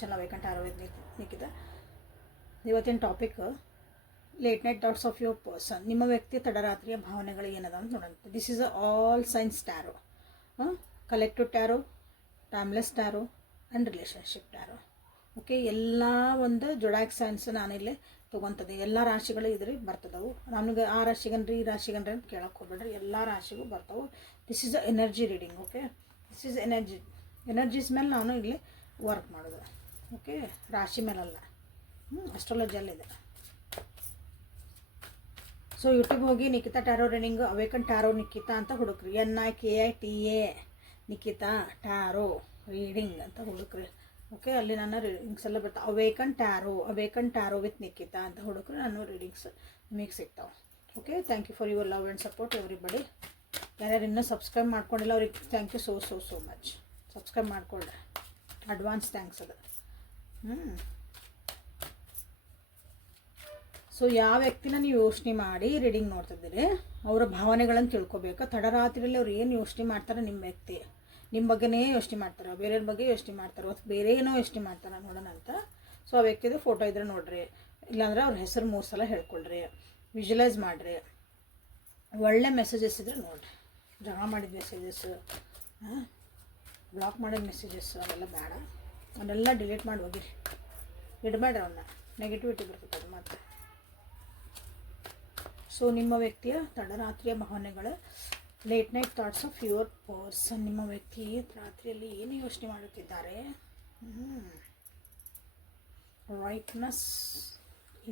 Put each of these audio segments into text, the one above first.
Channel ಅವೇಕಂಟ್ ಆರೋಗ್ಯ ನಿಖಿತ. ಇವತ್ತಿನ topic late night thoughts of your person. ನಿಮ್ಮ ವ್ಯಕ್ತಿಯ ತಡರಾತ್ರಿಯ ಭಾವನೆಗಳು ಏನದ ಅಂತ ನೋಡೋಣ. This is all signs tarot, collective tarot, timeless tarot and relationship tarot. Okay, ಎಲ್ಲ ಒಂದು ಜೊಡಾಕ್ ಸೈನ್ಸ್ ನಾನಿಲ್ಲಿ ತೊಗೊತದೆ. ಎಲ್ಲ ರಾಶಿಗಳು ಇದ್ರಿ ಬರ್ತದವು. ನಮಗೆ ಆ ರಾಶಿಗನ್ರಿ ಈ ರಾಶಿಗನ್ರಿ ಅಂತ ಕೇಳಕ್ಕೆ ಹೋಗ್ಬೇಡ್ರಿ, ಎಲ್ಲ ರಾಶಿಗೂ ಬರ್ತಾವೆ. This is a energy reading. Okay, this is energies ಮೇಲೆ ನಾನು ಇಲ್ಲಿ ವರ್ಕ್ ಮಾಡೋದು. ಓಕೆ, ರಾಶಿ ಮೇಲಲ್ಲ, ಅಸ್ಟ್ರಾಲಜಿಯಲ್ಲಿದೆ. ಸೊ ಯೂಟ್ಯೂಬ್ ಹೋಗಿ Nikhita tarot reading, awaken tarot Nikhita ಅಂತ ಹುಡುಕ್ರಿ. NIKITA ನಿಖಿತಾ ಟ್ಯಾರೋ ರೀಡಿಂಗ್ ಅಂತ ಹುಡುಕ್ರಿ. ಓಕೆ, ಅಲ್ಲಿ ನನ್ನ ರೀಡಿಂಗ್ಸ್ ಎಲ್ಲ ಬರ್ತಾವೆ. ಅವೇಕನ್ ಟ್ಯಾರೋ ವಿತ್ ನಿಖಿತಾ ಅಂತ ಹುಡುಕ್ರಿ, ನಾನು ರೀಡಿಂಗ್ಸ್ ನಿಮಗೆ ಸಿಗ್ತಾವೆ. Okay, thank you for your love and support everybody. ಯಾರ್ಯಾರು ಇನ್ನೂ ಸಬ್ಸ್ಕ್ರೈಬ್ ಮಾಡ್ಕೊಂಡಿಲ್ಲ ಅವ್ರಿಗೆ thank you so much. Subscribe ಮಾಡ್ಕೊಳ್ಳಿ, ಅಡ್ವಾನ್ಸ್ ಥ್ಯಾಂಕ್ಸ್ ಅದು. ಸೊ ಯಾವ ವ್ಯಕ್ತಿನ ನೀವು ಯೋಚನೆ ಮಾಡಿ ರೀಡಿಂಗ್ ನೋಡ್ತಿದ್ದೀರಿ, ಅವರ ಭಾವನೆಗಳನ್ನು ತಿಳ್ಕೊಬೇಕು. ತಡರಾತ್ರಿಯಲ್ಲಿ ಅವ್ರು ಏನು ಯೋಚನೆ ಮಾಡ್ತಾರೆ, ನಿಮ್ಮ ವ್ಯಕ್ತಿ ನಿಮ್ಮ ಬಗ್ಗೆನೇ ಯೋಚನೆ ಮಾಡ್ತಾರೆ, ಬೇರೆಯವ್ರ ಬಗ್ಗೆ ಯೋಚನೆ ಮಾಡ್ತಾರೆ, ಅಥವಾ ಬೇರೆ ಏನೋ ಯೋಚನೆ ಮಾಡ್ತಾರೆ ನೋಡೋಣ ಅಂತ. ಸೊ ಆ ವ್ಯಕ್ತಿದು ಫೋಟೋ ಇದ್ರೆ ನೋಡ್ರಿ, ಇಲ್ಲಾಂದ್ರೆ ಅವ್ರ ಹೆಸರು 3 ಸಲ ಹೇಳ್ಕೊಳ್ರಿ, ವಿಜುವಲೈಸ್ ಮಾಡಿರಿ. ಒಳ್ಳೆ ಮೆಸೇಜಸ್ ಇದ್ರೆ ನೋಡಿರಿ. ಜಗಳ ಮಾಡಿದ ಮೆಸೇಜಸ್, ಬ್ಲಾಕ್ ಮಾಡಿದ ಮೆಸೇಜಸ್ ಅವೆಲ್ಲ ಬೇಡ, ಅವನ್ನೆಲ್ಲ ಡಿಲೀಟ್ ಮಾಡಿ ಹೋಗಿರಿ, ಇಡಬೇಡ್ರಿ. ಅವನ್ನ ನೆಗೆಟಿವಿಟಿ ಬರ್ತದೆ ಅದು ಮಾತ್ರ. ಸೊ ನಿಮ್ಮ ವ್ಯಕ್ತಿಯ ತಡರಾತ್ರಿಯ ಭಾವನೆಗಳು, late night thoughts of your person. ನಿಮ್ಮ ವ್ಯಕ್ತಿ ರಾತ್ರಿಯಲ್ಲಿ ಏನು ಯೋಚನೆ ಮಾಡುತ್ತಿದ್ದಾರೆ? Rightness,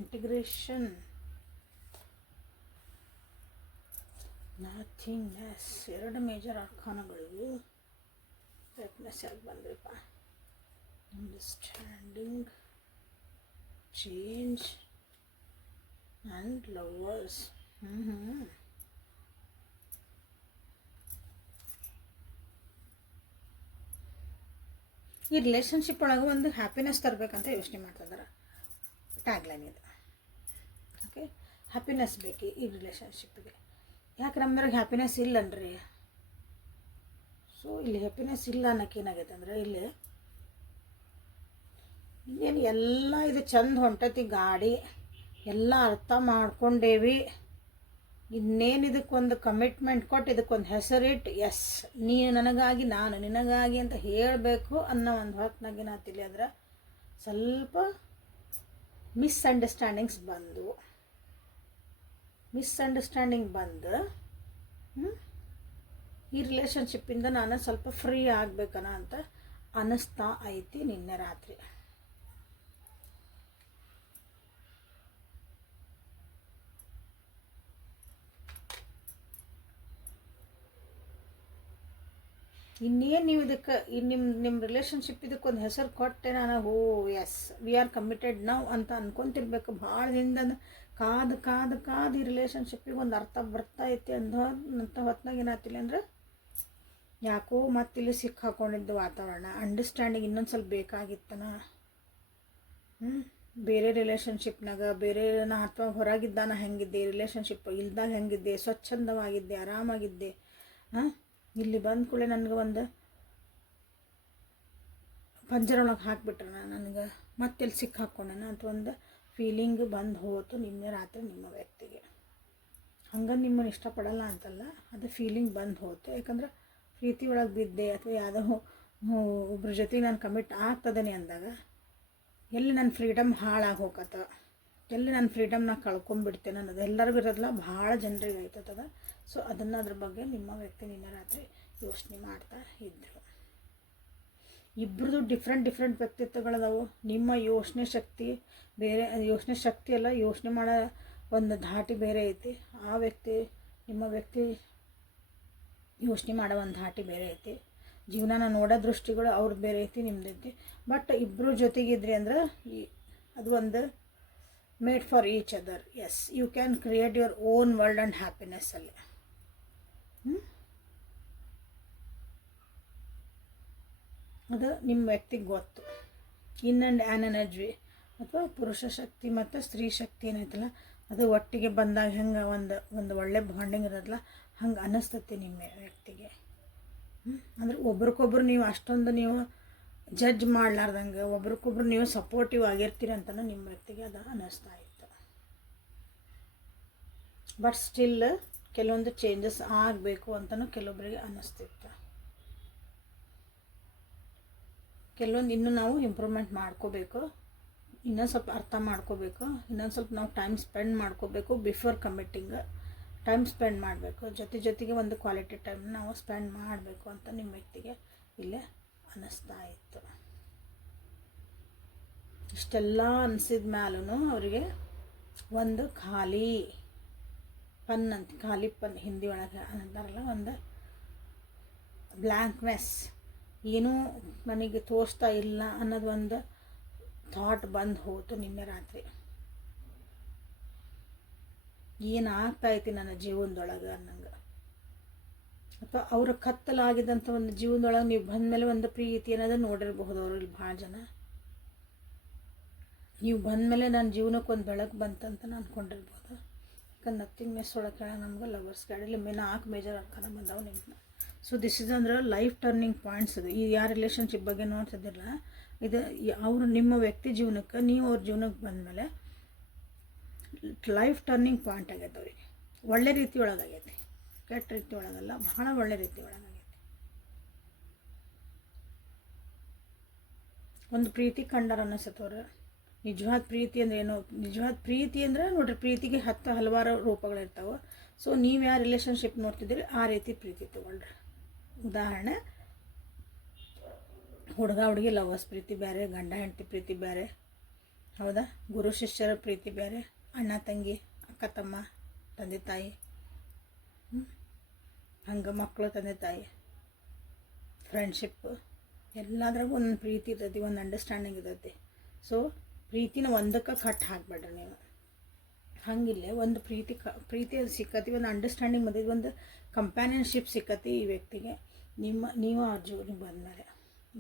integration, nothingness. 2 ಮೇಜರ್ ಅರ್ಥಾನಗಳು. ರೈಟ್ನೆಸ್ ಯಾಕೆ ಬಂದ್ರಿಪ್ಪ? Understanding, change and lovers. ಈ ರಿಲೇಷನ್ಶಿಪ್ ಒಳಗೆ ಒಂದು ಹ್ಯಾಪಿನೆಸ್ ತರಬೇಕಂತ ಯೋಚನೆ ಮಾಡ್ತಿದ್ದಾರೆ. ಟ್ಯಾಗ್ಲೈನ್ ಇದು. ಓಕೆ, ಹ್ಯಾಪಿನೆಸ್ ಬೇಕು ಈ ರಿಲೇಷನ್ಶಿಪ್ಗೆ. ಯಾಕೆ ನಮ್ಮದ್ರಾಗ ಹ್ಯಾಪಿನೆಸ್ ಇಲ್ಲನ್ರಿ? ಸೊ ಇಲ್ಲಿ ಹ್ಯಾಪಿನೆಸ್ ಇಲ್ಲ ಅನ್ನೋಕೆ ಏನಾಗೈತೆ ಅಂದರೆ, ಇಲ್ಲಿ ಇನ್ನೇನು ಎಲ್ಲ ಇದು ಚಂದ ಹೊಂಟತಿ, ಗಾಡಿ ಎಲ್ಲ ಅರ್ಥ ಮಾಡ್ಕೊಂಡೇವಿ. ಇನ್ನೇನು ಇದಕ್ಕೊಂದು ಕಮಿಟ್ಮೆಂಟ್ ಕೊಟ್ಟು ಇದಕ್ಕೊಂದು ಹೆಸರಿಟ್ಟು, ಎಸ್ ನೀನು ನನಗಾಗಿ ನಾನು ನಿನಗಾಗಿ ಅಂತ ಹೇಳಬೇಕು ಅನ್ನೋ ಒಂದು ಹೊತ್ತಿನಾಗೆ ನಾ ತಿಳಿಯೋದ್ರೆ ಸ್ವಲ್ಪ ಮಿಸ್ಅಂಡರ್ಸ್ಟ್ಯಾಂಡಿಂಗ್ಸ್ ಬಂದು ಈ ರಿಲೇಷನ್ಶಿಪ್ಪಿಂದ ನಾನು ಸ್ವಲ್ಪ ಫ್ರೀ ಆಗಬೇಕನ ಅಂತ ಅನ್ನಿಸ್ತಾ ಐತಿ ನಿನ್ನೆ ರಾತ್ರಿ. ಇನ್ನೇನು ನೀವು ಇದಕ್ಕೆ ನಿಮ್ಮ ರಿಲೇಷನ್ಶಿಪ್ ಇದಕ್ಕೊಂದು ಹೆಸರು ಕೊಟ್ಟೆ ನಾನು, ಎಸ್ ವಿ ಆರ್ ಕಮಿಟೆಡ್ ನಾವು ಅಂತ ಅನ್ಕೊತಿರ್ಬೇಕು. ಭಾಳ ಹಿಂದೆ ಕಾದು ಈ ರಿಲೇಷನ್ಶಿಪ್ಪಿಗೆ ಒಂದು ಅರ್ಥ ಬರ್ತಾ ಐತಿ ಅಂಥ ಹೊತ್ನಾಗ ಏನಾಗ್ತಿಲ್ಲ ಅಂದ್ರೆ, ಯಾಕೋ ಮತ್ತಿಲ್ಲಿ ಸಿಕ್ಕಾಕೊಂಡಿದ್ದು ವಾತಾವರಣ. ಅಂಡರ್ಸ್ಟ್ಯಾಂಡಿಂಗ್ ಇನ್ನೊಂದು ಸ್ವಲ್ಪ ಬೇಕಾಗಿತ್ತನ. ಬೇರೆ ರಿಲೇಷನ್ಶಿಪ್ನಾಗ ಬೇರೆ ಅಥವಾ ಹೊರಗಿದ್ದಾನ ಹೆಂಗಿದ್ದೆ, ರಿಲೇಷನ್ಶಿಪ್ ಇಲ್ದಾಗ ಹೆಂಗಿದ್ದೆ, ಸ್ವಚ್ಛಂದವಾಗಿದ್ದೆ, ಆರಾಮಾಗಿದ್ದೆ. ಇಲ್ಲಿ ಬಂದ ಕೂಡಲೇ ನನಗೆ ಒಂದು ಪಂಜರೊಳಗೆ ಹಾಕಿಬಿಟ್ರೆ ನನಗೆ ಮತ್ತೆಲ್ಲಿ ಸಿಕ್ಕಾಕೊಂಡನ ಅಂತ ಒಂದು ಫೀಲಿಂಗ್ ಬಂದು ಹೋಯ್ತು ನಿನ್ನೆ ರಾತ್ರಿ ನಿಮ್ಮ ವ್ಯಕ್ತಿಗೆ. ಹಂಗೆ ನಿಮ್ಮನ್ನು ಇಷ್ಟಪಡಲ್ಲ ಅಂತಲ್ಲ, ಅದು ಫೀಲಿಂಗ್ ಬಂದು ಹೋಯ್ತು. ಯಾಕಂದ್ರೆ ಪ್ರೀತಿ ಒಳಗೆ ಬಿದ್ದೆ ಅಥವಾ ಯಾವುದೋ ಒಬ್ರ ಜೊತೆಗೆ ನಾನು ಕಮಿಟ್ ಆಗ್ತದೇನೆ ಅಂದಾಗ ಎಲ್ಲಿ ನನ್ನ ಫ್ರೀಡಮ್ ಹಾಳಾಗಿ ಹೋಗತ್ತ, ಎಲ್ಲಿ ನನ್ನ ಫ್ರೀಡಮ್ನ ಕಳ್ಕೊಂಡ್ಬಿಡ್ತೇನೆ ಅನ್ನೋದು ಎಲ್ಲರಿಗೂ ಇರೋದಿಲ್ಲ, ಭಾಳ ಜನರಿಗೆ ಆಯ್ತದ. ಸೊ ಅದನ್ನು ಅದ್ರ ಬಗ್ಗೆ ನಿಮ್ಮ ವ್ಯಕ್ತಿ ನಿನ್ನೆ ರಾತ್ರಿ ಯೋಚನೆ ಮಾಡ್ತಾ ಇದ್ದರು. ಇಬ್ಬರದು ಡಿಫ್ರೆಂಟ್ ವ್ಯಕ್ತಿತ್ವಗಳದಾವು. ನಿಮ್ಮ ಯೋಚನೆ ಶಕ್ತಿ ಬೇರೆ, ಯೋಚನೆ ಶಕ್ತಿ ಎಲ್ಲ ಯೋಚನೆ ಮಾಡೋ ಒಂದು ಧಾಟಿ ಬೇರೆ ಐತಿ. ನಿಮ್ಮ ವ್ಯಕ್ತಿ ಯೋಚನೆ ಮಾಡೋ ಒಂದು ಧಾಟಿ ಬೇರೆ ಐತಿ. ಜೀವನನ ನೋಡೋ ದೃಷ್ಟಿಗಳು ಅವ್ರದ್ದು ಬೇರೆ ಐತಿ, ನಿಮ್ದು ಐತಿ. ಬಟ್ ಇಬ್ಬರು ಜೊತೆಗಿದ್ರಿ ಅಂದ್ರೆ ಅದು ಒಂದು made for each other. Yes, you can create your own world and happiness ಅಲ್ಲಿ. ಅದು ನಿಮ್ಮ ವ್ಯಕ್ತಿಗೆ ಗೊತ್ತು. ಇನ್ ಆ್ಯಂಡ್ ಆ್ಯನ್ ಎನರ್ಜಿ ಅಥವಾ ಪುರುಷ ಶಕ್ತಿ ಮತ್ತು ಸ್ತ್ರೀ ಶಕ್ತಿ ಏನೈತಲ್ಲ, ಅದು ಒಟ್ಟಿಗೆ ಬಂದಾಗ ಹೆಂಗೆ ಒಂದು ಒಳ್ಳೆ ಬಾಂಡಿಂಗ್ ಇರೋದಲ್ಲ, ಹಂಗೆ ಅನ್ನಿಸ್ತತಿ ನಿಮ್ಮ ವ್ಯಕ್ತಿಗೆ. ಅಂದ್ರೆ ಒಬ್ರಿಗೊಬ್ರು ನೀವು ಅಷ್ಟೊಂದು ನೀವು ಜಡ್ಜ್ ಮಾಡಲಾರ್ದಂಗೆ ಒಬ್ರಿಗೊಬ್ರು ನೀವು ಸಪೋರ್ಟಿವ್ ಆಗಿರ್ತೀರಿ ಅಂತಲೂ ನಿಮ್ಮ ವ್ಯಕ್ತಿಗೆ ಅದು ಅನ್ನಿಸ್ತಾ ಇತ್ತು. ಬಟ್ ಸ್ಟಿಲ್ ಕೆಲವೊಂದು ಚೇಂಜಸ್ ಆಗಬೇಕು ಅಂತಲೂ ಕೆಲವೊಬ್ಬರಿಗೆ ಅನ್ನಿಸ್ತಿತ್ತು. ಕೆಲವೊಂದು ಇನ್ನೂ ನಾವು ಇಂಪ್ರೂವ್ಮೆಂಟ್ ಮಾಡ್ಕೋಬೇಕು, ಇನ್ನೊಂದು ಸ್ವಲ್ಪ ಅರ್ಥ ಮಾಡ್ಕೋಬೇಕು, ಇನ್ನೊಂದು ಸ್ವಲ್ಪ ನಾವು ಟೈಮ್ ಸ್ಪೆಂಡ್ ಮಾಡ್ಕೋಬೇಕು. ಬಿಫೋರ್ ಕಮಿಟ್ಟಿಂಗ್ ಟೈಮ್ ಸ್ಪೆಂಡ್ ಮಾಡಬೇಕು, ಜೊತೆಗೆ ಒಂದು ಕ್ವಾಲಿಟಿ ಟೈಮ್ ನಾವು ಸ್ಪೆಂಡ್ ಮಾಡಬೇಕು ಅಂತ ನಿಮ್ಮ ವ್ಯಕ್ತಿಗೆ ಇಲ್ಲೇ ಅನ್ನಿಸ್ತಾ ಇತ್ತು. ಇಷ್ಟೆಲ್ಲ ಅನಿಸಿದ ಮ್ಯಾಲೂ ಅವರಿಗೆ ಒಂದು ಖಾಲಿ ಪನ್ ಹಿಂದಿ ಒಳಗೆ ಅಂತಾರಲ್ಲ, ಒಂದು ಬ್ಲ್ಯಾಂಕ್ನೆಸ್, ಏನೂ ನನಗೆ ತೋರಿಸ್ತಾ ಇಲ್ಲ ಅನ್ನೋದು ಒಂದು ಥಾಟ್ ಬಂದು ಹೋಯ್ತು ನಿನ್ನೆ ರಾತ್ರಿ. ಏನಾಗ್ತಾಯಿತ್ತು ನನ್ನ ಜೀವನದೊಳಗೆ ಅನ್ನಂಗೆ, ಅಥವಾ ಅವ್ರ ಕತ್ತಲಾಗಿದ್ದಂಥ ಒಂದು ಜೀವನದೊಳಗೆ ನೀವು ಬಂದಮೇಲೆ ಒಂದು ಪ್ರೀತಿ ಅನ್ನೋದು ನೋಡಿರಬಹುದು. ಅವರು ಇಲ್ಲಿ ಭಾಳ ಜನ ನೀವು ಬಂದಮೇಲೆ ನನ್ನ ಜೀವನಕ್ಕೆ ಒಂದು ಬೆಳಕು ಬಂತಂತ ನಾನು ಅಂದ್ಕೊಂಡಿರ್ಬೋದು. ಯಾಕಂದ್ರೆ ನಥಿಂಗ್ ಮೆಸ್ ಒಳಗೆ ನಮ್ಗೆ ಲವರ್ಸ್ ಗಾಡಿಯಲ್ಲಿ 4 ಮೇಜರ್ ಅರ್ಥನ ಬಂದವು ನಿಮ್ಮನ್ನ. ಸೊ ದಿಸ್ ಇಸ್ ಅಂದ್ರೆ ಲೈಫ್ ಟರ್ನಿಂಗ್ ಪಾಯಿಂಟ್ಸ್. ಅದು ಈ ಯಾವ ರಿಲೇಷನ್ಶಿಪ್ ಬಗ್ಗೆ ನೋಡ್ತಿದ್ದಿಲ್ಲ, ಇದು ಅವರು ನಿಮ್ಮ ವ್ಯಕ್ತಿ ಜೀವನಕ್ಕೆ ನೀವು ಅವ್ರ ಜೀವನಕ್ಕೆ ಬಂದಮೇಲೆ ಲೈಫ್ ಟರ್ನಿಂಗ್ ಪಾಯಿಂಟ್ ಆಗೈತೆ. ಅವ್ರಿಗೆ ಒಳ್ಳೆ ರೀತಿ ಒಳಗಾಗೈತಿ, ಕೆಟ್ಟ ರೀತಿ ಒಳಗಲ್ಲ, ಭಾಳ ಒಳ್ಳೆ ರೀತಿ ಒಳಗಾಗೈತಿ. ಒಂದು ಪ್ರೀತಿ ಕಂಡಾರ ಅನ್ನಿಸತ್ತವ್ರು. ನಿಜವಾದ ಪ್ರೀತಿ ಅಂದ್ರೆ ಏನು, ನಿಜವಾದ ಪ್ರೀತಿ ಅಂದ್ರೆ ನೋಡ್ರಿ, ಪ್ರೀತಿಗೆ ಹಲವಾರು ರೂಪಗಳಿರ್ತಾವೆ. ಸೊ ನೀವು ಯಾವ ರಿಲೇಷನ್ಶಿಪ್ ನೋಡ್ತಿದ್ದೀರಿ ಆ ರೀತಿ ಪ್ರೀತಿ ತೊಗೊಳ್ರಿ. ಉದಾಹರಣೆ, ಹುಡುಗ ಹುಡುಗಿ ಲವರ್ಸ್ ಪ್ರೀತಿ ಬೇರೆ, ಗಂಡ ಹೆಂಡತಿ ಪ್ರೀತಿ ಬೇರೆ, ಹೌದಾ? ಗುರು ಶಿಷ್ಯರ ಪ್ರೀತಿ ಬೇರೆ, ಅಣ್ಣ ತಂಗಿ, ಅಕ್ಕ ತಮ್ಮ, ತಂದೆ ತಾಯಿ, ಹಂಗೆ ಮಕ್ಕಳು, ತಂದೆ ತಾಯಿ, ಫ್ರೆಂಡ್ಶಿಪ್, ಎಲ್ಲದ್ರಾಗೂ ಒಂದೊಂದು ಪ್ರೀತಿ ಇರ್ತೈತಿ, ಒಂದು ಅಂಡರ್ಸ್ಟ್ಯಾಂಡಿಂಗ್ ಇರ್ತೈತಿ. ಸೊ ಪ್ರೀತಿನ ಒಂದಕ್ಕೆ ಕಟ್ ಹಾಕ್ಬೇಡ್ರಿ ನೀವು. ಹಂಗಿಲ್ಲೇ ಒಂದು ಪ್ರೀತಿ ಸಿಕ್ಕತಿ, ಒಂದು ಅಂಡರ್ಸ್ಟ್ಯಾಂಡಿಂಗ್ ಬಂದಿದ್ದು, ಒಂದು ಕಂಪ್ಯಾನಿಯನ್ಶಿಪ್ ಸಿಕ್ಕತಿ ಈ ವ್ಯಕ್ತಿಗೆ. ನೀವು ಆ ಜೀವನಕ್ಕೆ ಬಂದಮೇಲೆ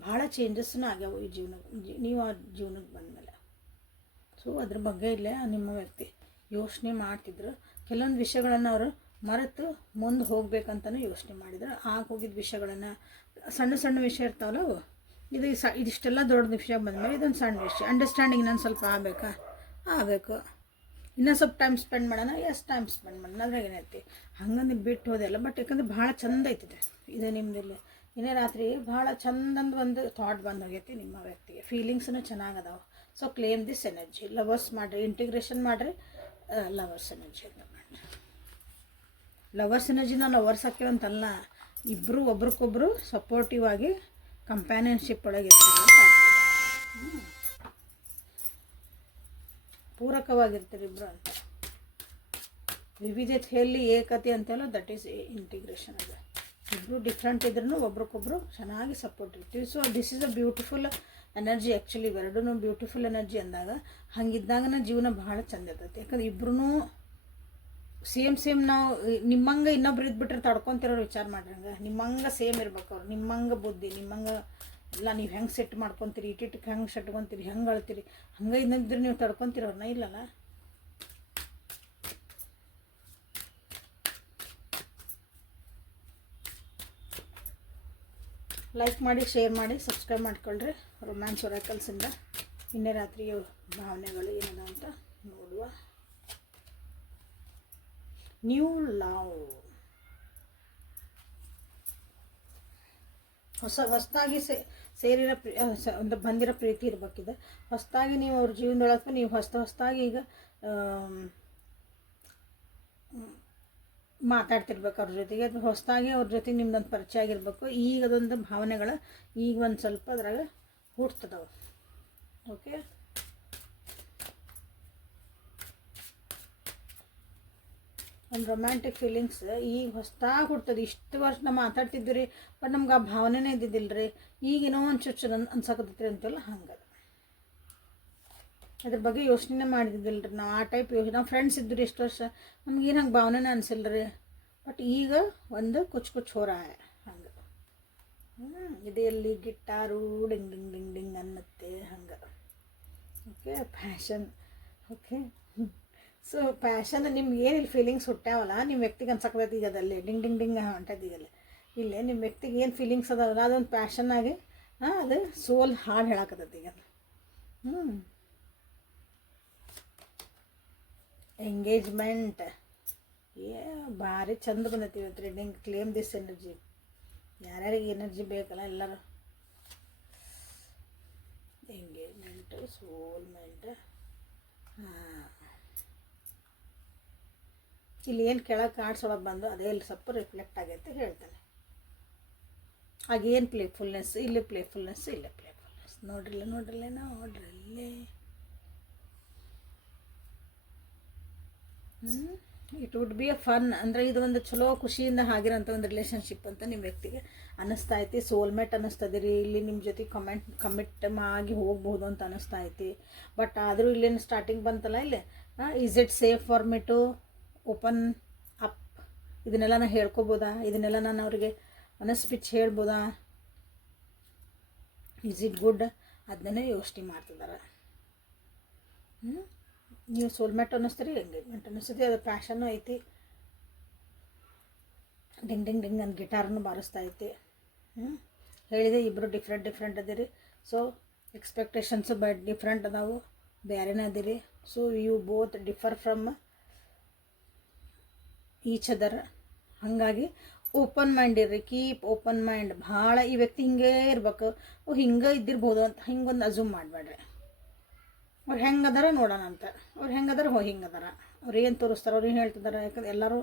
ಭಾಳ ಚೇಂಜಸ್ಸೂ ಆಗ್ಯಾವು ಈ ನೀವು ಆ ಜೀವನಕ್ಕೆ ಬಂದಮೇಲೆ. ಸೊ ಅದ್ರ ಬಗ್ಗೆ ಇಲ್ಲೇ ನಿಮ್ಮ ವ್ಯಕ್ತಿ ಯೋಚನೆ ಮಾಡ್ತಿದ್ರು. ಕೆಲವೊಂದು ವಿಷಯಗಳನ್ನು ಅವರು ಮರೆತು ಮುಂದೆ ಹೋಗ್ಬೇಕಂತಲೂ ಯೋಚನೆ ಮಾಡಿದ್ರು. ಹೋಗಿದ್ದ ವಿಷಯಗಳನ್ನು, ಸಣ್ಣ ವಿಷಯ ಇರ್ತಾವಲ್ಲ ಅವು, ಇದಿಷ್ಟೆಲ್ಲ ದೊಡ್ಡ ವಿಷಯ ಬಂದಮೇಲೆ ಇದೊಂದು ಸಣ್ಣ ವಿಷಯ, ಅಂಡರ್ಸ್ಟ್ಯಾಂಡಿಂಗ್ ಇನ್ನೊಂದು ಸ್ವಲ್ಪ ಆಗಬೇಕು, ಇನ್ನೊಂದು ಸ್ವಲ್ಪ ಟೈಮ್ ಸ್ಪೆಂಡ್ ಮಾಡೋಣ, ಟೈಮ್ ಸ್ಪೆಂಡ್ ಮಾಡೋಣ, ಅದ್ರಾಗ ಏನೈತಿ. ಹಂಗಂದು ಬಿಟ್ಟು ಹೋದೆಲ್ಲ. ಬಟ್ ಯಾಕಂದ್ರೆ ಭಾಳ ಚಂದ ಐತಿದೆ ಇದು ನಿಮ್ಮದಿಲ್ಲ. ಇನ್ನೇ ರಾತ್ರಿ ಭಾಳ ಚಂದಂದು ಒಂದು ಥಾಟ್ ಬಂದು ಹೋಗೈತಿ ನಿಮ್ಮ ವ್ಯಕ್ತಿಗೆ. ಫೀಲಿಂಗ್ಸೂ ಚೆನ್ನಾಗದಾವೆ. So claim this energy, lovers ಮಾಡಿರಿ, ಇಂಟಿಗ್ರೇಷನ್ ಮಾಡಿರಿ, ಲವರ್ಸ್ ಎನರ್ಜಿ ಅಂತ ಮಾಡಿರಿ. ಲವರ್ಸ್ ಎನರ್ಜಿನ ಲವರ್ಸ್ ಹಾಕ್ಯವಂತಲ್ಲ, ಇಬ್ಬರು ಒಬ್ರಿಗೊಬ್ರು ಸಪೋರ್ಟಿವ್ ಆಗಿ ಕಂಪ್ಯಾನಿಯನ್ಶಿಪ್ ಒಳಗೆ ಇರ್ತೀರಿ ಅಂತ ಆಗ್ತದೆ. ಪೂರಕವಾಗಿರ್ತೀರಿ ಇಬ್ಬರು ಅಂತ. ವಿವಿಧತೆಯಲ್ಲಿ ಏಕತೆ ಅಂತೆಲ್ಲ, ದಟ್ ಈಸ್ ಇಂಟಿಗ್ರೇಷನ್. ಅದು ಇಬ್ಬರು ಡಿಫ್ರೆಂಟ್ ಇದ್ರೂ ಒಬ್ರಿಗೊಬ್ರು ಚೆನ್ನಾಗಿ ಸಪೋರ್ಟ್ ಇರ್ತೀವಿ. So this is a beautiful energy. Actually ಇವೆರಡೂ ಬ್ಯೂಟಿಫುಲ್ ಎನರ್ಜಿ ಅಂದಾಗ, ಹಂಗಿದ್ದಾಗ ಜೀವನ ಭಾಳ ಚಂದ ಇರ್ತೈತಿ. ಯಾಕಂದ್ರೆ ಇಬ್ಬರೂ ಸೇಮ್ ನಾವು ನಿಮ್ಮಂಗೆ ಇನ್ನೊಬ್ರು ಇದ್ಬಿಟ್ರೆ ತಡ್ಕೊತಿರೋರು ವಿಚಾರ ಮಾಡ್ರಂಗೆ, ನಿಮ್ಮಂಗೆ ಸೇಮ್ ಇರ್ಬೇಕು ಅವ್ರು, ನಿಮ್ಮಂಗೆ ಬುದ್ಧಿ, ನಿಮ್ಮಂಗೆ ಇಲ್ಲ. ನೀವು ಹೆಂಗೆ ಸೆಟ್ ಮಾಡ್ಕೊತೀರಿ, ಇಟ್ಟಿಟ್ಟಕ್ಕೆ ಹೆಂಗೆ ಸೆಟ್ಕೊತೀರಿ, ಹೆಂಗೆ ಅಳ್ತೀರಿ, ಹಂಗೆ ಇನ್ನೊಂದಿದ್ರೆ ನೀವು ತಡ್ಕೊತಿರೋರ್ನ ಇಲ್ಲಲ್ಲ. ಲೈಕ್ ಮಾಡಿ, ಶೇರ್ ಮಾಡಿ, ಸಬ್ಸ್ಕ್ರೈಬ್ ಮಾಡ್ಕೊಳ್ರಿ. ರೊಮ್ಯಾನ್ಸ್ ಒರಾಕಲ್ಸಿಂದ ನಿನ್ನೆ ರಾತ್ರಿಯ ಭಾವನೆಗಳು ಏನದ ಅಂತ ನೋಡುವ. ನ್ಯೂ ಲವ್, ಹೊಸದಾಗಿ ಸೇರಿರೋ ಒಂದು ಬಂದಿರೋ ಪ್ರೀತಿ ಇರ್ಬೇಕಿದೆ. ಹೊಸದಾಗಿ ನೀವು ಅವ್ರ ಜೀವನದೊಳಗೆ ನೀವು ಹೊಸದಾಗಿ ಈಗ ಮಾತಾಡ್ತಿರ್ಬೇಕು ಅವ್ರ ಜೊತೆಗೆ, ಅಥವಾ ಹೊಸದಾಗಿ ಅವ್ರ ಜೊತೆಗೆ ನಿಮ್ದೊಂದು ಪರಿಚಯ ಆಗಿರ್ಬೇಕು. ಈಗ ಅದೊಂದು ಭಾವನೆಗಳು ಈಗ ಒಂದು ಸ್ವಲ್ಪ ಅದ್ರಾಗ ಹುಡ್ತದವು. ಓಕೆ, ಒಂದು ರೊಮ್ಯಾಂಟಿಕ್ ಫೀಲಿಂಗ್ಸ್ ಈಗ ಹೊಸದಾಗಿ ಹುಡ್ತದೆ. ಇಷ್ಟು ವರ್ಷ ನಾವು ಮಾತಾಡ್ತಿದ್ವಿ ರೀ, ಬಟ್ ನಮ್ಗೆ ಆ ಭಾವನೆನೇ ಇದ್ದಿದ್ದಿಲ್ಲ ರೀ, ಈಗೇನೋ ಒಂದು ಚುಚ್ಚು ಅನ್ಸಕತ್ತೈತ್ರಿ ಅಂತೆಲ್ಲ. ಹಂಗೆ ಅದ್ರ ಬಗ್ಗೆ ಯೋಚನೆ ಮಾಡಿದ್ದಿಲ್ಲ ರೀ ನಾವು. ಆ ಟೈಪ್ ಯೋಚನೆ, ನಾವು ಫ್ರೆಂಡ್ಸ್ ಇದ್ದರು ಎಷ್ಟು ವರ್ಷ, ನಮ್ಗೇನು ಹಂಗೆ ಭಾವನೆನೇ ಅನಿಸಿಲ್ಲ ರೀ. ಬಟ್ ಈಗ ಒಂದು ಕುಚ್ ಹೋರ ಹಂಗೆ ಇದೆಯಲ್ಲಿ guitar ding ding ding ding ಅನ್ನತ್ತೆ ಹಂಗೆ. Okay, passion. Okay, so passion ನಿಮ್ಗೆ ಏನಿಲ್ಲ ಫೀಲಿಂಗ್ಸ್ ಹುಟ್ಟ್ಯಾವಲ್ಲ, ನಿಮ್ಮ ವ್ಯಕ್ತಿಗೆ ಅನ್ಸಕ್ತೈತಿ ಈಗ ಅದಲ್ಲಿ ಡಿಂಗ್ ಡಿಂಗ್ ಡಿಂಗ್ ಹೊಂಟೈತಿ. ಈಗಲ್ಲ ಇಲ್ಲೇ ನಿಮ್ಮ ವ್ಯಕ್ತಿಗೆ ಏನು ಫೀಲಿಂಗ್ಸ್ ಅದಾವಲ್ಲ ಅದೊಂದು ಪ್ಯಾಷನ್ನಾಗಿ ಅದು ಸೋಲ್ ಹಾಡು ಹೇಳಕತ್ತೈತಿ ಈಗ. ಎಂಗೇಜ್ಮೆಂಟ್ ಭಾರಿ ಚಂದ ಬಂದೈತಿ ಇವತ್ತು ರೀಡಿಂಗ್. Claim this energy. ಯಾರ್ಯಾರಿಗೆ ಎನರ್ಜಿ ಬೇಕಲ್ಲ ಎಲ್ಲರೂ. ಎಂಗೇಜ್ಮೆಂಟು, ಸೋಲ್ಮೆಂಟ್. ಇಲ್ಲಿ ಏನು ಕೆಳಗೆ ಕಾರ್ಡ್ಸ್ ಒಳಗೆ ಬಂದು ಅದೇ ಇಲ್ಲಿ ಸ್ವಲ್ಪ ರಿಫ್ಲೆಕ್ಟ್ ಆಗೈತೆ ಹೇಳ್ತಾನೆ. ಆಗೇನು ಪ್ಲೇಫುಲ್ನೆಸ್, ಇಲ್ಲಿ ಪ್ಲೇಫುಲ್ನೆಸ್, ಇಲ್ಲೇ ಪ್ಲೇಫುಲ್ನೆಸ್. ನೋಡ್ರಲ್ಲೇ it would be a fun. ಅಂದರೆ ಇದು ಒಂದು ಚಲೋ ಖುಷಿಯಿಂದ ಆಗಿರೋಂಥ ಒಂದು ರಿಲೇಷನ್ಶಿಪ್ ಅಂತ ನಿಮ್ಮ ವ್ಯಕ್ತಿಗೆ ಅನ್ನಿಸ್ತಾ ಐತಿ. ಸೋಲ್ಮೇಟ್ ಅನ್ನಿಸ್ತದಿರಿ. ಇಲ್ಲಿ ನಿಮ್ಮ ಜೊತೆ ಕಮಿಟ್ ಆಗಿ ಹೋಗ್ಬೋದು ಅಂತ ಅನ್ನಿಸ್ತಾ ಐತಿ. ಬಟ್ ಆದರೂ ಇಲ್ಲೇನು ಸ್ಟಾರ್ಟಿಂಗ್ ಬಂತಲ್ಲ ಇಲ್ಲಿ, is it safe for me to open up? ಇದನ್ನೆಲ್ಲ ನಾನು ಹೇಳ್ಕೊಬೋದಾ? ಇದನ್ನೆಲ್ಲ ನಾನು ಅವರಿಗೆ ಮನಸ್ಪಿಚ್ ಹೇಳ್ಬೋದಾ? Is it good? ಅದನ್ನೇ ಯೋಚನೆ ಮಾಡ್ತಿದ್ದಾರೆ. ನೀವು ಸೋಲ್ಮೇಟ್ ಅನ್ನಿಸ್ತೀರಿ, ಎಂಗೇಜ್ಮೆಂಟ್ ಅನ್ನಿಸ್ತೈತಿ. ಅದು ಪ್ಯಾಷನ್ನು ಐತಿ. ಡಿಂಗ್ ಡಿಂಗ್ ಡಿಂಗ್ ನನ್ನ ಗಿಟಾರನ್ನು ಬಾರಿಸ್ತಾ ಐತಿ. ಹೇಳಿದೆ ಇಬ್ಬರು ಡಿಫ್ರೆಂಟ್ ಅದಿರಿ. ಸೊ ಎಕ್ಸ್ಪೆಕ್ಟೇಷನ್ಸು ಡಿಫ್ರೆಂಟ್ ಅದಾವು, ಬೇರೆನೇ ಅದಿರಿ. So you both differ from each other. ಹಾಗಾಗಿ ಓಪನ್ ಮೈಂಡ್ ಇರ್ರಿ. Keep open mind. ಭಾಳ ಈ ವ್ಯಕ್ತಿ ಹಿಂಗೇ ಇರ್ಬೇಕು, ಹಿಂಗೆ ಇದ್ದಿರ್ಬೋದು ಅಂತ ಹಿಂಗೊಂದು ಅಜೂಮ್ ಮಾಡಬೇಡ್ರಿ. ಅವ್ರು ಹೆಂಗದಾರ ನೋಡೋಣ ಅಂತ. ಅವ್ರು ಹೆಂಗದಾರ ಹಿಂಗದಾರ. ಅವ್ರು ಏನು ತೋರಿಸ್ತಾರೆ, ಅವ್ರು ಏನು ಹೇಳ್ತಿದ್ದಾರೆ. ಯಾಕಂದ್ರೆ ಎಲ್ಲರೂ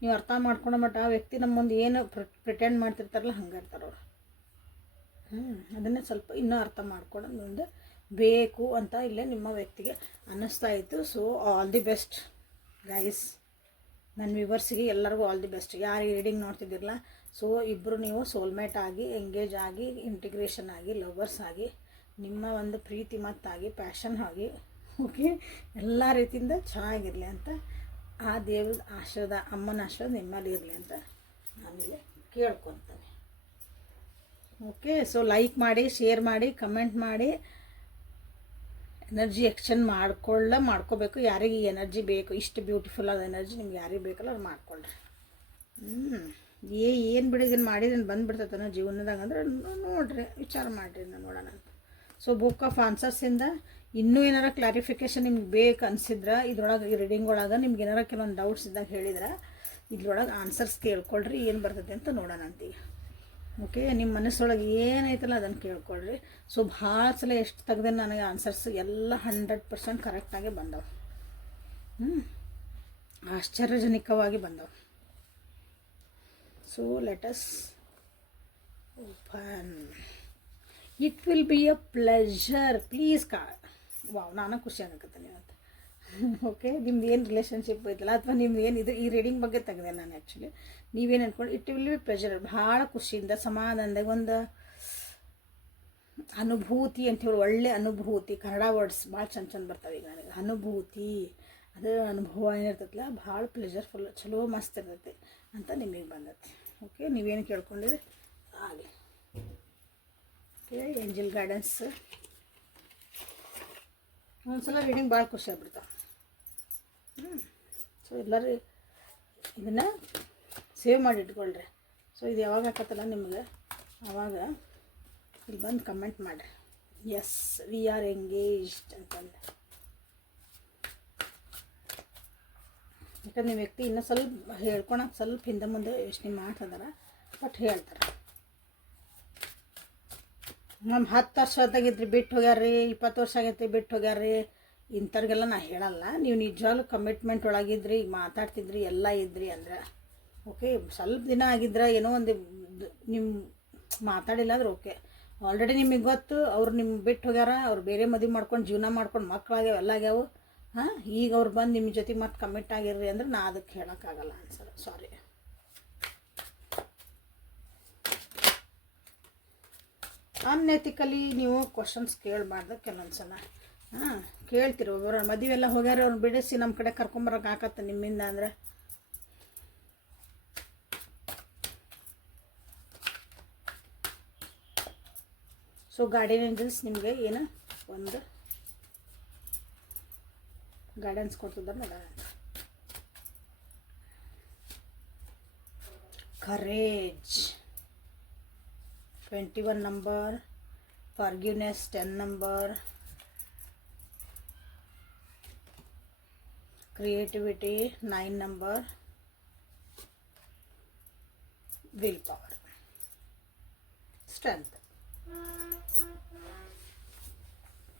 ನೀವು ಅರ್ಥ ಮಾಡ್ಕೊಂಡ ಮಟ್ಟ ಆ ವ್ಯಕ್ತಿ ನಮ್ಮ ಮುಂದೆ ಏನು ಪ್ರಿಟೆಂಡ್ ಮಾಡ್ತಿರ್ತಾರಲ್ಲ ಹಂಗೆ ಇರ್ತಾರೆ ಅವ್ರು. ಅದನ್ನೇ ಸ್ವಲ್ಪ ಇನ್ನೂ ಅರ್ಥ ಮಾಡ್ಕೊಂಡು ಮುಂದೆ ಬೇಕು ಅಂತ ಇಲ್ಲೇ ನಿಮ್ಮ ವ್ಯಕ್ತಿಗೆ ಅನ್ನಿಸ್ತಾ ಇತ್ತು. So all the best guys. ನನ್ನ ವ್ಯೂವರ್ಸಿಗೆ ಎಲ್ಲರಿಗೂ ಆಲ್ ದಿ ಬೆಸ್ಟ್. ಯಾರು ರೀಡಿಂಗ್ ನೋಡ್ತಿದ್ದಿರಲ್ಲ, ಸೊ ಇಬ್ಬರು ನೀವು ಸೋಲ್ಮೇಟ್ ಆಗಿ, ಎಂಗೇಜ್ ಆಗಿ, ಇಂಟಿಗ್ರೇಷನ್ ಆಗಿ, ಲವರ್ಸ್ ಆಗಿ, ನಿಮ್ಮ ಒಂದು ಪ್ರೀತಿ ಮತ್ತಾಗಿ, ಪ್ಯಾಷನ್ ಆಗಿ, ಓಕೆ, ಎಲ್ಲ ರೀತಿಯಿಂದ ಚೆನ್ನಾಗಿರಲಿ ಅಂತ ಆ ದೇವ್ರದ ಆಶೀರ್ವಾದ, ಅಮ್ಮನ ಆಶೀರ್ವಾದ ನಿಮ್ಮಲ್ಲಿ ಇರಲಿ ಅಂತ ನಾನಿಲ್ಲಿ ಕೇಳ್ಕೊತೀನಿ. ಓಕೆ, ಸೊ ಲೈಕ್ ಮಾಡಿ, ಶೇರ್ ಮಾಡಿ, ಕಮೆಂಟ್ ಮಾಡಿ. ಎನರ್ಜಿ ಎಕ್ಸ್ಚೇಂಜ್ ಮಾಡ್ಕೋಬೇಕು. ಯಾರಿಗೆ ಈ ಎನರ್ಜಿ ಬೇಕು, ಇಷ್ಟು ಬ್ಯೂಟಿಫುಲ್ ಆದ ಎನರ್ಜಿ ನಿಮ್ಗೆ ಯಾರಿಗೆ ಬೇಕಲ್ಲ ಅವ್ರು ಮಾಡ್ಕೊಳ್ರಿ. ಏನು ಬಿಡಿ ಇದನ್ನು ಮಾಡಿದ್ರೆ ಬಂದುಬಿಡ್ತೈತನ ಜೀವನದಾಗ ಅಂದ್ರೆ ನೋಡಿರಿ, ವಿಚಾರ ಮಾಡಿರಿ, ನಾನು ನೋಡೋಣ ಅಂತ. ಸೊ ಬುಕ್ ಆಫ್ ಆನ್ಸರ್ಸಿಂದ ಇನ್ನೂ ಏನಾರ ಕ್ಲಾರಿಫಿಕೇಷನ್ ನಿಮ್ಗೆ ಬೇಕು ಅನಿಸಿದ್ರೆ ಇದ್ರೊಳಗೆ, ಈ ರೀಡಿಂಗ್ ಒಳಗೆ ನಿಮ್ಗೆ ಏನಾರ ಕೆಲವೊಂದು ಡೌಟ್ಸ್ ಇದ್ದಾಗ ಹೇಳಿದ್ರೆ ಇದ್ರೊಳಗೆ ಆನ್ಸರ್ಸ್ ಕೇಳ್ಕೊಳ್ರಿ, ಏನು ಬರ್ತೈತೆ ಅಂತ ನೋಡೋಣ ಅಂತೀಗ. ಓಕೆ, ನಿಮ್ಮ ಮನಸ್ಸೊಳಗೆ ಏನೈತಲ್ಲ ಅದನ್ನು ಕೇಳ್ಕೊಳ್ರಿ. ಸೊ ಭಾಳ ಸಲ ಎಷ್ಟು ತೆಗ್ದೆ ನನಗೆ ಆನ್ಸರ್ಸ್ ಎಲ್ಲ 100% ಕರೆಕ್ಟಾಗಿ ಬಂದವು. ಆಶ್ಚರ್ಯಜನಕವಾಗಿ ಬಂದವು. So let us open. It will be a pleasure. Please wow, ನಾನು ಖುಷಿ ಅನ್ನಕತ್ತೀನಿ ಇವತ್ತು. ಓಕೆ, ನಿಮ್ದು ಏನು ರಿಲೇಷನ್ಶಿಪ್ ಐತಲ್ಲ, ಅಥವಾ ನಿಮ್ದು ಏನು ಇದು, ಈ ರೀಡಿಂಗ್ ಬಗ್ಗೆ ತೆಗೆದೆ ನಾನು ಆ್ಯಕ್ಚುಲಿ. ನೀವೇನು ಅಂದ್ಕೊಂಡು ಇಟ್ ವಿಲ್ ಬಿ ಪ್ಲೆಜರ್. ಭಾಳ ಖುಷಿಯಿಂದ, ಸಮಾಧಾನದಾಗ ಒಂದು ಅನುಭೂತಿ ಅಂಥೇಳಿ, ಒಳ್ಳೆ ಅನುಭೂತಿ. ಕನ್ನಡ ವರ್ಡ್ಸ್ ಭಾಳ ಚಂದ ಬರ್ತಾವೆ ಈಗ ನನಗೆ. ಅನುಭೂತಿ, ಅದು ಅನುಭವ ಏನಿರ್ತೈತಲ್ಲ, ಭಾಳ ಪ್ಲೆಜರ್ಫುಲ್, ಚಲೋ ಮಸ್ತ್ ಇರ್ತೈತಿ ಅಂತ ನಿಮಗೆ ಬಂದೈತಿ. ಓಕೆ, ನೀವೇನು ಕೇಳ್ಕೊಂಡಿರಿ ಆಗಲಿ. Okay, angel guidance. ಒಂದ್ಸಲ ರೀಡಿಂಗ್ ಭಾಳ ಖುಷಿ ಆಗ್ಬಿಡ್ತಾವೆ. ಸೊ ಎಲ್ಲರೂ ಇದನ್ನು ಸೇವ್ ಮಾಡಿ ಇಟ್ಕೊಳ್ರಿ. ಸೊ ಇದು ಯಾವಾಗ ಹಾಕತ್ತಲ್ಲ ನಿಮಗೆ, ಆವಾಗ ಇಲ್ಲಿ ಬಂದು ಕಮೆಂಟ್ ಮಾಡಿರಿ, ಎಸ್ ವಿ ಆರ್ ಎಂಗೇಜ್ಡ್ ಅಂತಂದು. ಯಾಕಂದ್ರೆ ನಿಮ್ಮ ವ್ಯಕ್ತಿ ಇನ್ನೂ ಸ್ವಲ್ಪ ಹೇಳ್ಕೊಳಕ್ಕೆ ಸ್ವಲ್ಪ ಹಿಂದೆ ಮುಂದೆ ಯೋಚನೆ ಮಾಡ್ತಿದಾರೆ, ಬಟ್ ಹೇಳ್ತಾರೆ. ನಮ್ಮ 10 ವರ್ಷದಾಗಿದ್ರಿ ಬಿಟ್ಟು ಹೋಗ್ಯಾರ್ರಿ, 20 ವರ್ಷ ಆಗೈತಿ ಬಿಟ್ಟು ಹೋಗ್ಯಾರ್ರಿ, ಇಂಥವ್ರಿಗೆಲ್ಲ ನಾ ಹೇಳಲ್ಲ. ನೀವು ನಿಜವಾಗ್ಲೂ ಕಮಿಟ್ಮೆಂಟ್ ಒಳಗಿದ್ರಿ, ಈಗ ಮಾತಾಡ್ತಿದ್ರಿ, ಎಲ್ಲ ಇದ್ರಿ ಅಂದ್ರೆ ಓಕೆ. ಸ್ವಲ್ಪ ದಿನ ಆಗಿದ್ರೆ ಏನೋ ಒಂದು ನಿಮ್ಮ ಮಾತಾಡಿಲ್ಲ ಅಂದ್ರೆ ಓಕೆ. ಆಲ್ರೆಡಿ ನಿಮಗೆ ಗೊತ್ತು ಅವ್ರು ನಿಮ್ಮ ಬಿಟ್ಟು ಹೋಗ್ಯಾರ, ಅವ್ರು ಬೇರೆ ಮದುವೆ ಮಾಡ್ಕೊಂಡು ಜೀವನ ಮಾಡ್ಕೊಂಡು ಮಕ್ಕಳಾಗ್ಯಾವ, ಎಲ್ಲ ಆಗ್ಯಾವು. ಈಗ ಅವ್ರು ಬಂದು ನಿಮ್ಮ ಜೊತೆ ಮತ್ತೆ ಕಮಿಟ್ ಆಗಿರ್ರಿ ಅಂದ್ರೆ ನಾ ಅದಕ್ಕೆ ಹೇಳೋಕ್ಕಾಗಲ್ಲ ಆನ್ಸರ್, ಸಾರಿ. ಅನ್ಎಥಿಕಲಿ ನೀವು ಕ್ವಶನ್ಸ್ ಕೇಳಬಾರ್ದು ಕೆಲವೊಂದು ಸಲ. ಕೇಳ್ತಿರೋ ಒಬ್ಬರು ಮದುವೆ ಎಲ್ಲ ಹೋಗ್ಯಾರ, ಅವ್ರನ್ನ ಬಿಡಿಸಿ ನಮ್ಮ ಕಡೆ ಕರ್ಕೊಂಬರೋಕೆ ಆಕತ್ತೆ ನಿಮ್ಮಿಂದ ಅಂದರೆ. ಸೊ ಗಾರ್ಡಿಯನ್ ಏಂಜಲ್ಸ್ ನಿಮಗೆ ಏನು ಒಂದು ಗೈಡೆನ್ಸ್ ಕೊಡ್ತಿದ್ದಾರೆ ನೋಡೋಣ. Courage 21 number, forgiveness 10 number, creativity 9 number, will power, strength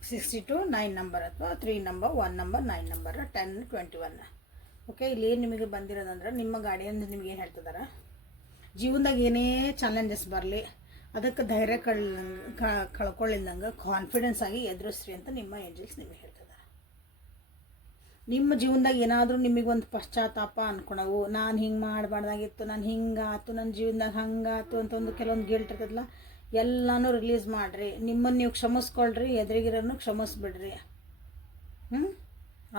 62 9 number ಅಥವಾ 3 ನಂಬರ್ 1 ನಂಬರ್ 9 ನಂಬರ್ 10 21. ಓಕೆ, ಇಲ್ಲಿ ಏನು ನಿಮಗೆ ಬಂದಿರೋದಂದ್ರೆ ನಿಮ್ಮ ಗಾರ್ಡಿಯನ್ ನಿಮ್ಗೆ ಏನು ಹೇಳ್ತಿದ್ದಾರೆ, ಜೀವನದಾಗ ಏನೇ ಚಾಲೆಂಜಸ್ ಬರಲಿ ಅದಕ್ಕೆ ಧೈರ್ಯ ಕಳ್ಕೊಳ್ಳಿಲ್ಲಂಗೆ ಕಾನ್ಫಿಡೆನ್ಸ್ ಆಗಿ ಎದುರಿಸ್ರಿ ಅಂತ ನಿಮ್ಮ ಏಂಜಲ್ಸ್ ನಿಮಗೆ ಹೇಳ್ತಿದ್ದಾರೆ. ನಿಮ್ಮ ಜೀವನದಾಗ ಏನಾದರೂ ನಿಮಗೊಂದು ಪಶ್ಚಾತ್ತಾಪ ಅನ್ಕೊಳವು, ನಾನು ಹಿಂಗೆ ಮಾಡಬಾರ್ದಾಗಿತ್ತು, ನಾನು ಹಿಂಗಾತು, ನನ್ನ ಜೀವನದಾಗ ಹಂಗಾತು ಅಂತ ಒಂದು ಕೆಲವೊಂದು ಗಿಲ್ಟ್ ಇರ್ತದಲ್ಲ, ಎಲ್ಲನೂ ರಿಲೀಸ್ ಮಾಡಿರಿ. ನಿಮ್ಮನ್ನು ನೀವು ಕ್ಷಮಿಸ್ಕೊಳ್ರಿ, ಎದುರಿಗಿರೋನು ಕ್ಷಮಿಸ್ಬಿಡ್ರಿ.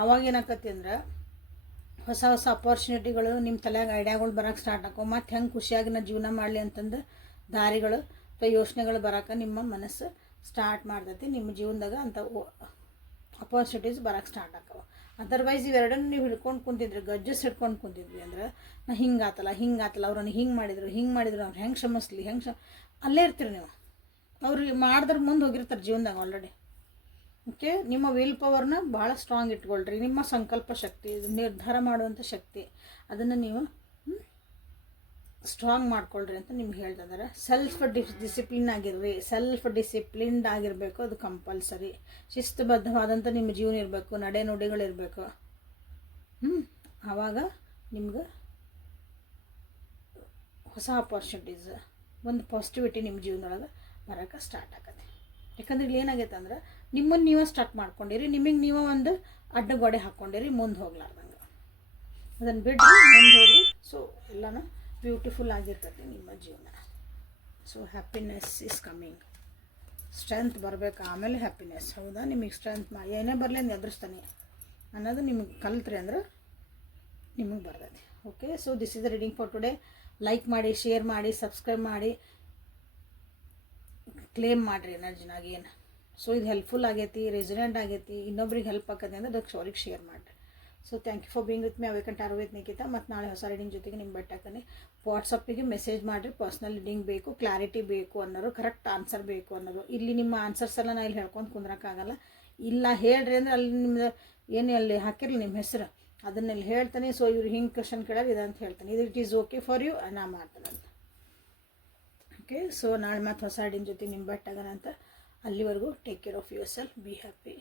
ಅವಾಗ ಏನಾಕತಿ ಅಂದ್ರೆ ಹೊಸ ಹೊಸ ಅಪಾರ್ಚುನಿಟಿಗಳು ನಿಮ್ಮ ತಲೆಯಾಗ ಐಡಿಯಾಗಳು ಬರೋಕ್ಕೆ ಸ್ಟಾರ್ಟ್ ಆಕೋ. ಮತ್ತು ಹೆಂಗೆ ಖುಷಿಯಾಗಿ ನಾ ಜೀವನ ಮಾಡಲಿ ಅಂತಂದು ದಾರಿಗಳು ಅಥವಾ ಯೋಚನೆಗಳು ಬರೋಕೆ ನಿಮ್ಮ ಮನಸ್ಸು ಸ್ಟಾರ್ಟ್ ಮಾಡ್ತೈತಿ. ನಿಮ್ಮ ಜೀವನದಾಗ ಅಂಥ ಅಪಾರ್ಚುನಿಟೀಸ್ ಬರೋಕ್ಕೆ ಸ್ಟಾರ್ಟ್ ಆಕವ. ಅದರ್ವೈಸ್ ಇವೆರಡನ್ನು ನೀವು ಹಿಡ್ಕೊಂಡು ಕುಂತಿದ್ರಿ, ಗಜ್ಜಸ್ ಹಿಡ್ಕೊಂಡು ಕುಂತಿದ್ವಿ ಅಂದ್ರೆ ನಾ ಹಿಂಗಾತಲ್ಲ ಅವ್ರನ್ನ ಹಿಂಗೆ ಮಾಡಿದ್ರು ಅವ್ರು ಹೆಂಗೆ ಕ್ಷಮಿಸ್ಲಿ ಅಲ್ಲೇ ಇರ್ತೀರಿ ನೀವು. ಅವ್ರಿಗೆ ಮಾಡಿದ್ರೆ ಮುಂದೆ ಹೋಗಿರ್ತಾರೆ ಜೀವನದಾಗ ಆಲ್ರೆಡಿ. ಓಕೆ, ನಿಮ್ಮ ವಿಲ್ ಪವರ್ನ ಭಾಳ ಸ್ಟ್ರಾಂಗ್ ಇಟ್ಕೊಳ್ರಿ. ನಿಮ್ಮ ಸಂಕಲ್ಪ ಶಕ್ತಿ, ನಿರ್ಧಾರ ಮಾಡುವಂಥ ಶಕ್ತಿ, ಅದನ್ನು ನೀವು ಸ್ಟ್ರಾಂಗ್ ಮಾಡ್ಕೊಳ್ರಿ ಅಂತ ನಿಮ್ಗೆ ಹೇಳ್ತಿದ್ದಾರೆ. ಡಿಸಿಪ್ಲಿನ್ ಆಗಿರ್ರಿ, ಡಿಸಿಪ್ಲಿನ್ಡ್ ಆಗಿರಬೇಕು, ಅದು ಕಂಪಲ್ಸರಿ. ಶಿಸ್ತುಬದ್ಧವಾದಂಥ ನಿಮ್ಮ ಜೀವನ ಇರಬೇಕು, ನಡೆ ನುಡಿಗಳಿರಬೇಕು. ಆವಾಗ ನಿಮ್ಗೆ ಹೊಸ ಆಪರ್ಚುನಿಟೀಸ್, ಒಂದು ಪಾಸಿಟಿವಿಟಿ ನಿಮ್ಮ ಜೀವನದೊಳಗೆ ಬರೋಕ್ಕೆ ಸ್ಟಾರ್ಟ್ ಆಗತ್ತೆ. ಯಾಕಂದ್ರೆ ಇಲ್ಲಿ ಏನಾಗೈತೆ ಅಂದ್ರೆ ನಿಮ್ಮನ್ನು ನೀವೇ ಸ್ಟಾರ್ಟ್ ಮಾಡ್ಕೊಂಡಿರಿ, ನಿಮಗೆ ನೀವೇ ಒಂದು ಅಡ್ಡಗೋಡೆ ಹಾಕ್ಕೊಂಡಿರಿ ಮುಂದೆ ಹೋಗ್ಲಾರ್ದಂಗೆ. ಅದನ್ನು ಬಿಡ್ರಿ, ಮುಂದೆ ಹೋಗ್ರಿ. ಸೊ ಎಲ್ಲನೂ ಬ್ಯೂಟಿಫುಲ್ ಆಗಿರ್ತೈತಿ ನಿಮ್ಮ ಜೀವನ. So happiness is coming. Strength ಬರಬೇಕು, ಆಮೇಲೆ ಹ್ಯಾಪಿನೆಸ್. ಹೌದಾ, ನಿಮಗೆ ಸ್ಟ್ರೆಂತ್ ಏನೇ ಬರಲಿ ಅಂತ ಎದುರಿಸ್ತಾನೆ ಅನ್ನೋದು ನಿಮಗೆ ಕಲ್ತ್ರಿ ಅಂದ್ರೆ ನಿಮಗೆ ಬರ್ತೈತಿ. Okay, so this is the reading for today. Like ಮಾಡಿ, ಶೇರ್ ಮಾಡಿ, ಸಬ್ಸ್ಕ್ರೈಬ್ ಮಾಡಿ, ಕ್ಲೇಮ್ ಮಾಡಿರಿ ಎನರ್ಜಿನಾಗ ಏನು. ಸೊ ಇದು ಹೆಲ್ಪ್ಫುಲ್ ಆಗೈತಿ, ರೆಸಿಡೆಂಟ್ ಆಗೈತಿ, ಇನ್ನೊಬ್ರಿಗೆ ಹೆಲ್ಪ್ ಆಗತ್ತೆ ಅಂದ್ರೆ ಅದಕ್ಕೆ ಅವ್ರಿಗೆ ಶೇರ್ ಮಾಡಿರಿ. So thank you for being with me. Awaken tarot with Nikhita. ಮತ್ತು ನಾಳೆ ಹೊಸ ರೀಡಿಂಗ್ ಜೊತೆಗೆ ನಿಮ್ಗೆ ಬೆಟ್ಟಾಕನೆ. ವಾಟ್ಸಪ್ಪಿಗೆ ಮೆಸೇಜ್ ಮಾಡಿರಿ, ಪರ್ಸ್ನಲ್ ರೀಡಿಂಗ್ ಬೇಕು, ಕ್ಲಾರಿಟಿ ಬೇಕು ಅನ್ನೋರು, ಕರೆಕ್ಟ್ ಆನ್ಸರ್ ಬೇಕು ಅನ್ನೋರು. ಇಲ್ಲಿ ನಿಮ್ಮ ಆನ್ಸರ್ಸ್ ಎಲ್ಲ ನಾನು ಇಲ್ಲಿ ಹೇಳ್ಕೊಂಡು ಕುಂದ್ರಕ್ಕಾಗಲ್ಲ. ಇಲ್ಲ ಹೇಳ್ರಿ ಅಂದರೆ ಅಲ್ಲಿ ನಿಮ್ದು ಏನು ಅಲ್ಲಿ ಹಾಕಿರಲಿ ನಿಮ್ಮ ಹೆಸರು, ಅದನ್ನೆಲ್ಲಿ ಹೇಳ್ತಾನೆ. ಸೊ ಇವ್ರು ಹಿಂಗೆ ಕ್ವಶನ್ ಕೇಳೋರು ಇದಂತ ಹೇಳ್ತಾನೆ, ಇದು it is okay for you, ನಾ ಮಾಡ್ತಾನೆ ಅಂತ. ಓಕೆ, ಸೊ ನಾಳೆ ಮತ್ತು ಹೊಸ ರೀಡಿಂಗ್ ಜೊತೆ ನಿಮ್ಮ ಬೆಟ್ಟಾಗನ ಅಂತ. ಅಲ್ಲಿವರೆಗೂ take care of your self, be happy.